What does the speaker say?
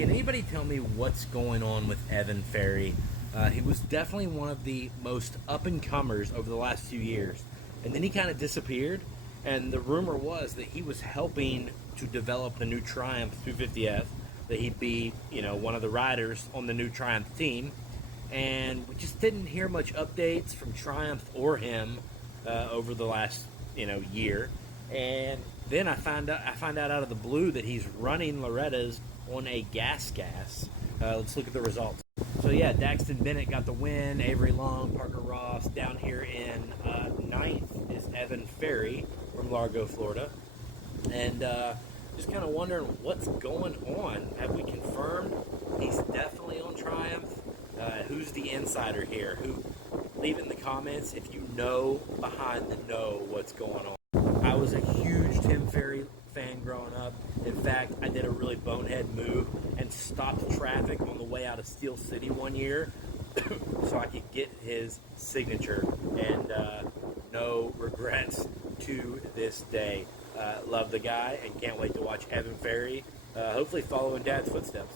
Can anybody tell me what's going on with Evan Ferry? He was definitely one of the most up-and-comers over the last few years. And then he kind of disappeared. And the rumor was that he was helping to develop the new Triumph 250F, that he'd be, one of the riders on the new Triumph team. And we just didn't hear much updates from Triumph or him over the last, year. And then I find out of the blue that he's running Loretta's on a GasGas. Let's look at the results. So yeah, Daxton Bennett got the win. Avery Long, Parker Ross. Down here in ninth is Evan Ferry from Largo, Florida. And just kind of wondering what's going on. Have we confirmed he's definitely on Triumph? Who's the insider here? Leave it in the comments if you know behind the know what's going on. I was a huge Tim Ferry fan growing up. In fact, I did a really bonehead move and stopped traffic on the way out of Steel City one year so I could get his signature, and no regrets to this day. Love the guy and can't wait to watch Evan Ferry hopefully follow in Dad's footsteps.